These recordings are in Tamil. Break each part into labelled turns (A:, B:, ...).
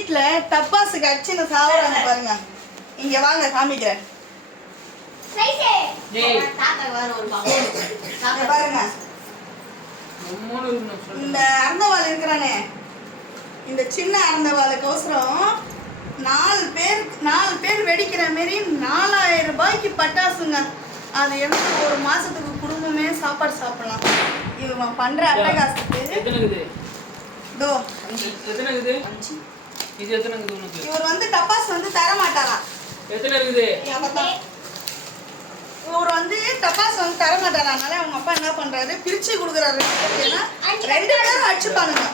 A: வீட்ல டப்பாசுக்கு அச்சுன்னு சாவுறாங்க பாருங்க. இங்க வாங்க காமிக்கிறேன். பாருங்க. இந்த அறந்தவாள் இருக்கிறானே. இந்த சின்ன அறந்தவாளுக்கோசரம் நாலு பேர் நாலு பேர் வெடிக்கிற மாரி நாலாயிரம் ரூபாய்க்கு பட்டாசுங்க. அது எப்படி ஒரு மாசத்துக்கு குடும்பமே சாப்பாடு சாப்பிடலாம். இவன் பண்ற அட்டகாசத்துக்கு
B: எத்தனை இருக்குது?
A: இதோ
B: எத்தனை இருக்குது உனக்கு?
A: இவர் வந்து டப்பாஸ் வந்து தர மாட்டாராம்
B: எத்தனை இருக்குது?
A: இவர் வந்து டப்பாஸ் வந்து தர மாட்டாரா அதனால அவங்க அப்பா என்ன பண்றாரு? பிரிச்சு கொடுக்குறாரு. ரெண்டு பேரும் அடிச்சுப்பானுங்க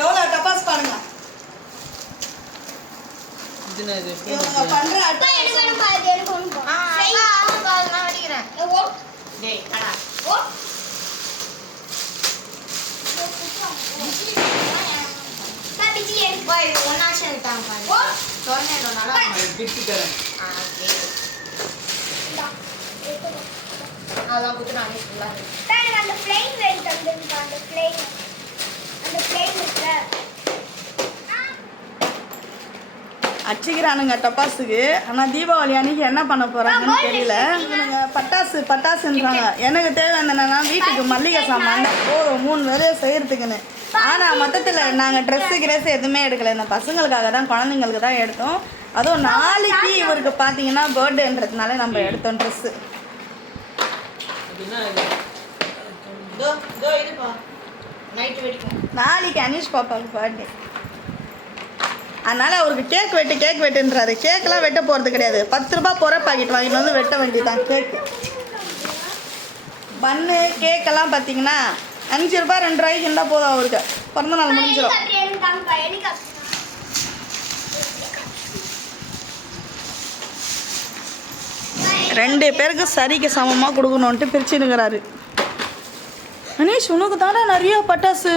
A: எவ்வளவு டப்பாஸ் பாருங்க.
B: இது
A: இவங்க பண்ற அட்டகாசம்
B: பிச்சு தரேன்.
C: ஃபுல்லாக
D: அந்த தந்துருக்கா அந்த அந்த இருக்குல்ல.
A: அடிச்சுக்கிறானுங்க டப்பாஸுக்கு. ஆனா தீபாவளி அன்னைக்கு என்ன பண்ண போறாங்கன்னு தெரியல. இவனுங்க பட்டாசு பட்டாசுன்றாங்க. எனக்கு தேவை என்னன்னா வீட்டுக்கு மல்லிகை சாமான். போதும் மூணு வேலையை செய்யறதுக்குன்னு. ஆனா மொத்தத்துல நாங்க ட்ரெஸ்ஸு கிரெஸ் எதுவுமே எடுக்கல. இந்த பசங்களுக்காக தான் குழந்தைங்களுக்கு தான் எடுத்தோம். அதுவும் நாளைக்கு இவருக்கு பார்த்தீங்கன்னா பர்த்டேன்றதுனால நம்ம எடுத்தோம் ட்ரெஸ்ஸு நாளைக்கு அனீஷ் பாப்பாவுக்கு பர்த்டே அதனால அவருக்கு கேக் வெட்டு கேக் வெட்டுன்றாரு. கேக்கெல்லாம் வெட்ட போகிறது கிடையாது. பத்து ரூபாய் பொற பாக்கெட் வாங்கிட்டு வந்து வெட்ட வேண்டியதுதான் கேக்கு பன்னு கேக்கெல்லாம் பார்த்தீங்கன்னா அஞ்சு ரூபாய் ரெண்டு ரூபாய்க்கு இருந்தால் போதும் அவருக்கு. பிறந்த நாள் முடிஞ்சிடும் ரெண்டு பேருக்கு சரிக்கு சமமாக கொடுக்கணுன்ட்டு பிரிச்சுனுங்கிறாரு அனீஷ் உனக்கு தானே நிறைய பட்டாசு?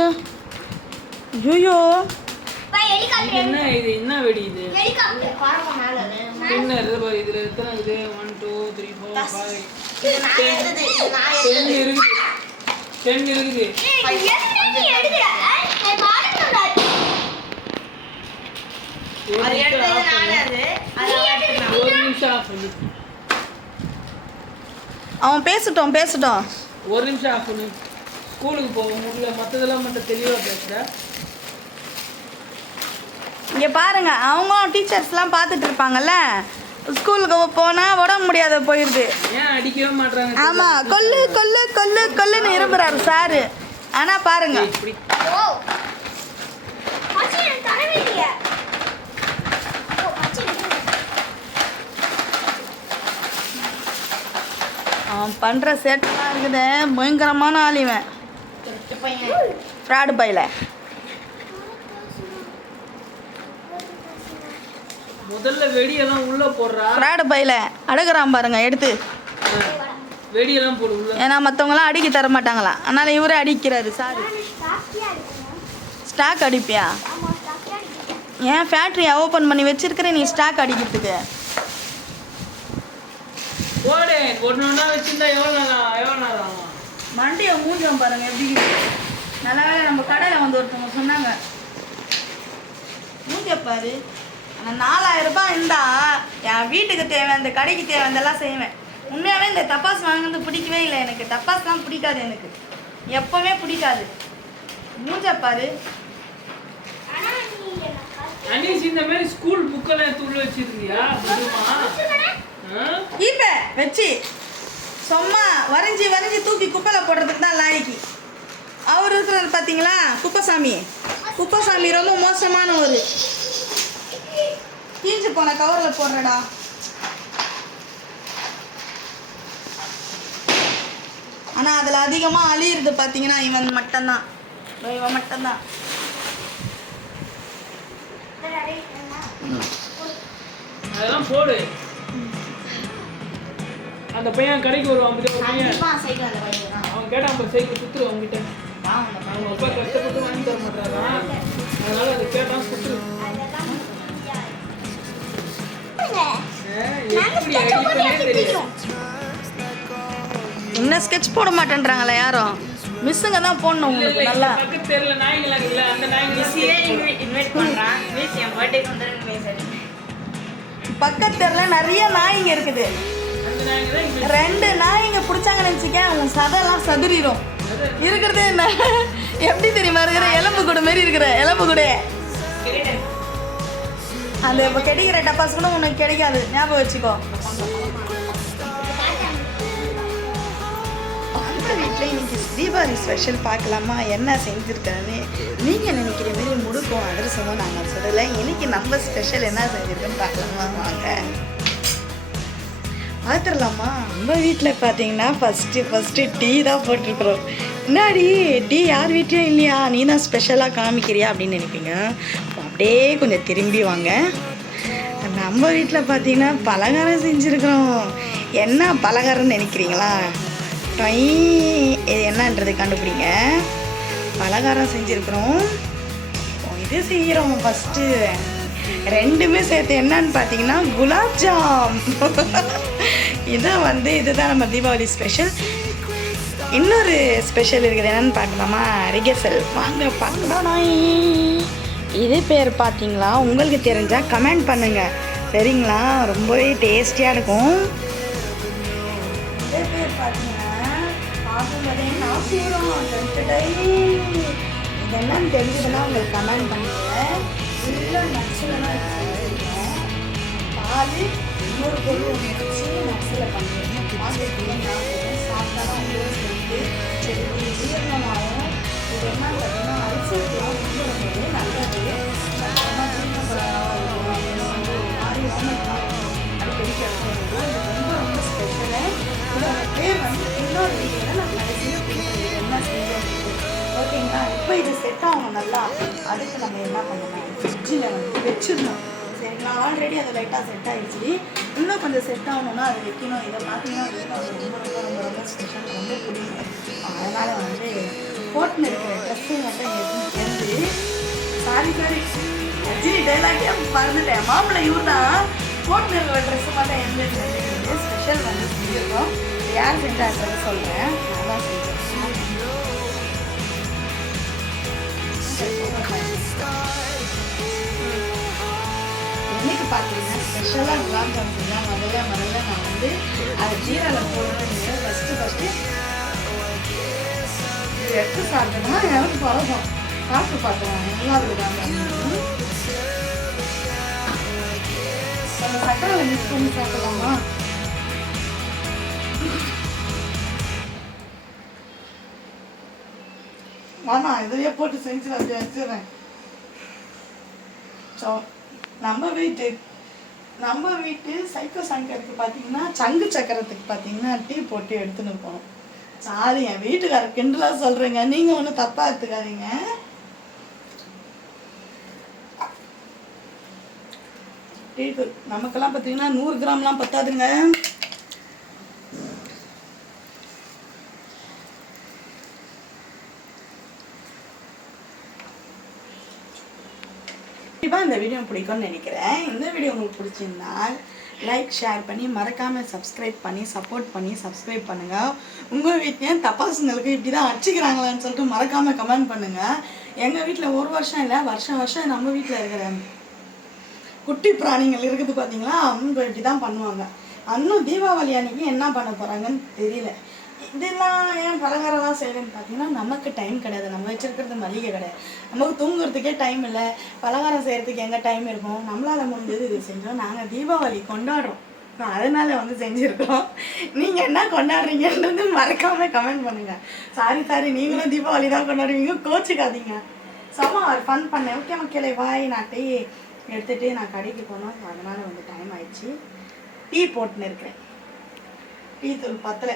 A: ஐயோ
D: பா
B: இது
D: ஹெலிகாப்டர்
B: என்ன இது? என்ன வெடி இது. என்ன இருக்குது பாரு இதுல எத்தனை இருக்குது one two three four five ten இருக்குது டென் இருக்குது
A: அவன் பேசட்டும் பேசட்டும்.
B: ஒரு நிமிஷம் ஆஃப் பண்ணு. ஸ்கூலுக்கு போக முடியல மற்றதெல்லாம் மட்டும் தெளிவாக பேசுகிற
A: இங்கே பாருங்க அவங்க டீச்சர்ஸ்லாம் பார்த்துட்டு இருப்பாங்கல்ல? ஸ்கூலுக்கு போனால் உடம்பு முடியாத போயிடுது
B: ஏன் அடிக்கவே மாட்றாங்க?
A: ஆமா கொல்லு கொல்லு கொல்லு கொல்லுன்னு இரும்புறாரு சாரு. ஆனா பாருங்க. அவன் பண்ற சேட்டெல்லாம் இருக்குது. பயங்கரமான ஆள் இவன். ஃப்ராடு பையில.
B: முதல்ல வெடியெல்லாம் உள்ள போடுறா.
A: ஃப்ராடு பையில. அடுக்குறான் பாருங்க எடுத்து.
B: வெடியெல்லாம் போடு உள்ள.
A: ஏன்னா மற்றவங்களாம் அடிக்க தர மாட்டாங்களாம் அதனால இவரே அடிக்கிறாரு சாரு. ஸ்டாக் அடிப்பியா? ஏன் ஃபேக்ட்ரியை ஓப்பன் பண்ணி வச்சிருக்கிற நீ ஸ்டாக் அடிக்கிறதுக்கு?
B: போடு ஒன்று ஒன்றா வச்சிருந்தா எவ்வளோ நாள் எவ்வளோ நாள் ஆகும்?
A: மண்டியை மூஞ்சம் பாருங்க எப்படி இருக்குது. நல்ல வேளை நம்ம கடையில் வந்து ஒருத்தவங்க சொன்னாங்க. மூஞ்ச பாரு. நாலாயிரம் ரூபாய் இருந்தா என் வீட்டுக்கு தேவை அந்த கடைக்கு தேவை அதெல்லாம் செய்வேன். உண்மையாகவே இந்த தப்பாஸ் வாங்குறது பிடிக்கவே இல்லை எனக்கு. தப்பாஸ்லாம் பிடிக்காது எனக்கு. எப்போவுமே பிடிக்காது. மூஞ்ச பாரு.
D: ஆனா நீ எனக்கு
B: அனீஸ் இந்த மாதிரி ஸ்கூல் புக்கெல்லாம் எடுத்து ஆ?
A: இப்ப வச்சு. சும்மா வரைஞ்சி வரைஞ்சி தூக்கி குப்பையில் போடுறதுக்கு தான் லாய்க்கு. அவர் இருக்கிறாரு பார்த்தீங்களா குப்பசாமி. குப்பசாமி ரொம்ப மோசமான ஒரு தீஞ்சு போன கவரில் போடுறடா. ஆனால் அதில் அதிகமாக அழியிறது பார்த்தீங்கன்னா இவன் மட்டும்தான். இவன் மட்டும்தான்.
B: அதெல்லாம் போடு. அந்த பையன் கடைக்கு வருவான் ஒரு பையன்.
C: அந்த.
B: அவன் கேட்டான் அப்போ சைக்கிள் சுத்துரு அவங்ககிட்ட
C: அந்த.
B: அவங்க அப்பா கஷ்டப்பட்டு வாங்கி தர மாட்டாரா? அதனால அதை கேட்டான் சுத்துரு.
A: இன்னும் ஸ்கெட்ச் போட மாட்டேன்றாங்களே யாரும்? மிஸ்ஸுங்க தான் போடணும்
B: இல்ல,
A: உங்களுக்கு
B: இல்ல,
A: நல்லா.
B: தெருல நாய்ங்களா இருக்குல்ல, அந்த
C: மிஸ்ஸியே இன்வைட் பண்றான். மிஸ் என் பர்த்டேக்கு வந்துருங்க மிஸ்
A: பக்கத்து தெருல நிறைய நாய்ங்க இருக்குது. ரெண்டு நாய்ங்க பிடிச்சாங்கன்னு வச்சுக்க உன் சதையெல்லாம் சதுரிடும் இருக்கிறதே என்ன? எப்படி தெரியுமா இருக்கிற? எலும்பு கூடு மாரி இருக்கிற எலும்பு கூடு. அந்த இப்போ கிடைக்கிற டப்பாஸ் கூட உனக்கு கிடைக்காது. ஞாபகம் வச்சுக்கோ. வீட்டில் இன்னைக்கு தீபாவளி ஸ்பெஷல் பார்க்கலாமா? என்ன செஞ்சுருக்கான்னு நீங்கள் நினைக்கிற மாரி முடுக்கும் அதிரசமும் நாங்கள் சொல்லலை இன்னைக்கு நம்ம ஸ்பெஷல் என்ன செஞ்சுருக்கோன்னு பார்க்கலாமா? வாங்க. பார்த்துடலாமா? நம்ம வீட்டில் பார்த்தீங்கன்னா ஃபஸ்ட்டு ஃபஸ்ட்டு டீ தான் போட்டிருக்குறோம். என்னடி டீ யார் வீட்லையும் இல்லையா? நீ தான் ஸ்பெஷலாக காமிக்கிறியா அப்படின்னு நினைப்பீங்க. அப்படியே கொஞ்சம் திரும்பி வாங்க. நம்ம வீட்டில் பார்த்தீங்கன்னா பலகாரம் செஞ்சுருக்குறோம். என்ன பலகாரம்னு நினைக்கிறீங்களா? டொய் இது என்னன்றது கண்டுபிடிங்க. பலகாரம் செஞ்சுருக்குறோம். இது செய்கிறோம் ஃபஸ்ட்டு ரெண்டுமே சேர்த்து என்னன்னு பார்த்தீங்கன்னா குலாப் ஜாம். இதான் வந்து இதுதான் நம்ம தீபாவளி ஸ்பெஷல் இன்னொரு ஸ்பெஷல் இருக்குது. என்னன்னு பார்க்கலாமா? ரிகர்சல். வாங்க பார்க்கலாம். இது பேர் பார்த்தீங்களா? உங்களுக்கு தெரிஞ்சால் கமெண்ட் பண்ணுங்கள் சரிங்களா? ரொம்பவே டேஸ்டியாக இருக்கும். இதெல்லாம் தெரிஞ்சதுன்னா உங்களுக்கு கமெண்ட் பண்ணுங்க. ஃபுல்லாக நட்ஸில் பால் இன்னொரு பொருள் ஒன்று வச்சு நட்ஸில் பண்ணிருக்கோம் பாக்கெட்டில் நான் சாப்பிட்டா தான் வந்து ரொம்ப நல்லது அடிக்கடி இது ரொம்ப ரொம்ப ஸ்பெஷலு இதோட வந்து இன்னொரு வீடியோவில் நான் கடைசியில் என்ன செஞ்சோம் ஓகேங்களா இப்போ இது செட் ஆகணும் நல்லா அதுக்கு நம்ம என்ன பண்ணணும் ஃப்ரிட்ஜில் வந்து வச்சிடணும் சரிங்களா ஆல்ரெடி அது லைட்டாக செட் ஆயிடுச்சு இன்னும் கொஞ்சம் செட் ஆகணும்னா அது வைக்கணும் இதை பார்த்தீங்கன்னா ரொம்ப ரொம்ப ரொம்ப ரொம்ப ஸ்பெஷல் ரொம்ப பிடிக்கும் அதனால் வந்து சாரி சாரி ரஜினி டைலாக்கே மறந்துட்டேன். மாப்பிள்ளை இவர் தான் போட்டுன்னு இருக்கிற ட்ரெஸ்ஸு மட்டும் எந்த ஸ்பெஷல் வந்து செஞ்சுருக்கோம் யார் செஞ்சாங்கிறத சொல்கிறேன் நான் தான் செஞ்சேன். இன்னைக்கு பார்த்தீங்கன்னா ஸ்பெஷலாக குலாப் ஜாம் செஞ்சால் முதல்ல முதல்ல நான் வந்து அதை ஜீராவில் ஃபஸ்ட்டு ஃபஸ்ட்டு எடுத்து சாப்பிட்டேன்னா எனக்கு பழக்கம். காசு பார்த்தேன் நல்லா இருக்குதாங்க. சக்கரை மிக்ஸ் பண்ணி சாப்பிடலாமா? வேணாம் இதையே போட்டு செஞ்சு அப்படி வச்சிடுறேன். ஸோ நம்ம வீட்டு நம்ம வீட்டு சைக்கோ சங்கருக்கு பார்த்தீங்கன்னா சங்கு சக்கரத்துக்கு பார்த்தீங்கன்னா டீ போட்டு எடுத்துன்னு போனோம் சாரி என் வீட்டுக்காரர் கிண்டலாக சொல்கிறேங்க நீங்கள் ஒன்றும் தப்பாக எடுத்துக்காதீங்க. டீ தூள் நமக்கெல்லாம் பார்த்தீங்கன்னா நூறு கிராம்லாம் பத்தாதுங்க. கண்டிப்பாக இந்த வீடியோ பிடிக்கும்னு நினைக்கிறேன். இந்த வீடியோ உங்களுக்கு பிடிச்சிருந்தால் லைக் ஷேர் பண்ணி மறக்காமல் சப்ஸ்கிரைப் பண்ணி சப்போர்ட் பண்ணி சப்ஸ்கிரைப் பண்ணுங்கள் உங்கள் வீட்லேயும் தப்பாசுங்களுக்கு இப்படி தான் அடிச்சுக்கிறாங்களான்னு சொல்லிட்டு மறக்காமல் கமெண்ட் பண்ணுங்கள் எங்கள் வீட்டில் ஒரு வருஷம் இல்லை வருஷம் வருஷம் நம்ம வீட்டில் இருக்கிற குட்டி பிராணிகள் இருக்குது பார்த்தீங்களா அவங்க இப்படி தான் பண்ணுவாங்க. அன்னும் தீபாவளி அன்னைக்கு என்ன பண்ண போகிறாங்கன்னு தெரியல. இதெல்லாம் ஏன் பலகாரம்லாம் செய்கிறேன்னு பார்த்தீங்கன்னா நமக்கு டைம் கிடையாது. நம்ம வச்சுருக்கிறது மளிகை கிடையாது நமக்கு தூங்குறதுக்கே டைம் இல்லை. பலகாரம் செய்கிறதுக்கு எங்கே டைம் இருக்கும்? நம்மளால் முடிஞ்சது இது செஞ்சோம். நாங்கள் தீபாவளி கொண்டாடுறோம். அதனால வந்து செஞ்சுருக்கோம் நீங்கள் என்ன கொண்டாடுறீங்கன்றது மறக்காமல் கமெண்ட் பண்ணுங்கள் சாரி சாரி நீங்களும் தீபாவளி தான் கொண்டாடுவீங்க. கோச்சிக்காதீங்க. செம்ம ஒரு ஃபன் பண்ணேன். ஓகே மக்களே வாய் நாட்டை. எடுத்துகிட்டு நான் கடைக்கு போனோம். அதனால் வந்து டைம் ஆயிடுச்சு. டீ போட்டுன்னு இருக்கிறேன் டீ தூள் பத்தலை.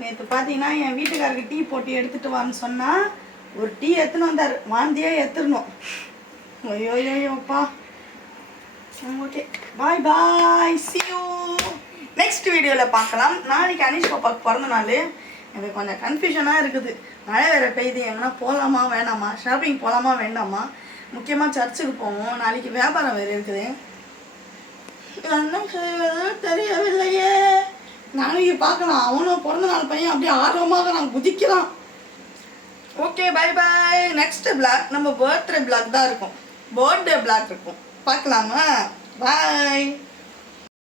A: நேற்று பார்த்தீங்கன்னா என் வீட்டுக்காரருக்கு டீ போட்டு எடுத்துகிட்டு வான்னு சொன்னால் ஒரு டீ எடுத்துன்னு வந்தார். வாந்தியே எடுத்துடணும். ஐயோ ஐயோப்பா okay. Bye bye see you next வீடியோவில் பார்க்கலாம். நாளைக்கு அனிஷ் பாப்பாவுக்கு பிறந்த நாள். எனக்கு கொஞ்சம் கன்ஃபியூஷனாக இருக்குது. மழை வேறு பெய்யுது. எங்கன்னா போகலாமா வேணாமா? ஷாப்பிங் போகலாமா வேண்டாமா? முக்கியமாக சர்ச்சுக்கு போவோம். நாளைக்கு வியாபாரம் வேறு இருக்குது. என்ன செய்வது தெரியவில்லையே. நாளைக்கு பார்க்கலாம் அவனும் பிறந்த நாள் பையன் அப்படியே ஆர்வமாக நான் குதிக்கிறான். Okay bye bye next blog நம்ம பர்த்டே பிளாக் தான் இருக்கும். பர்த்டே பிளாக் இருக்கும். பார்க்கலாமா? பாய்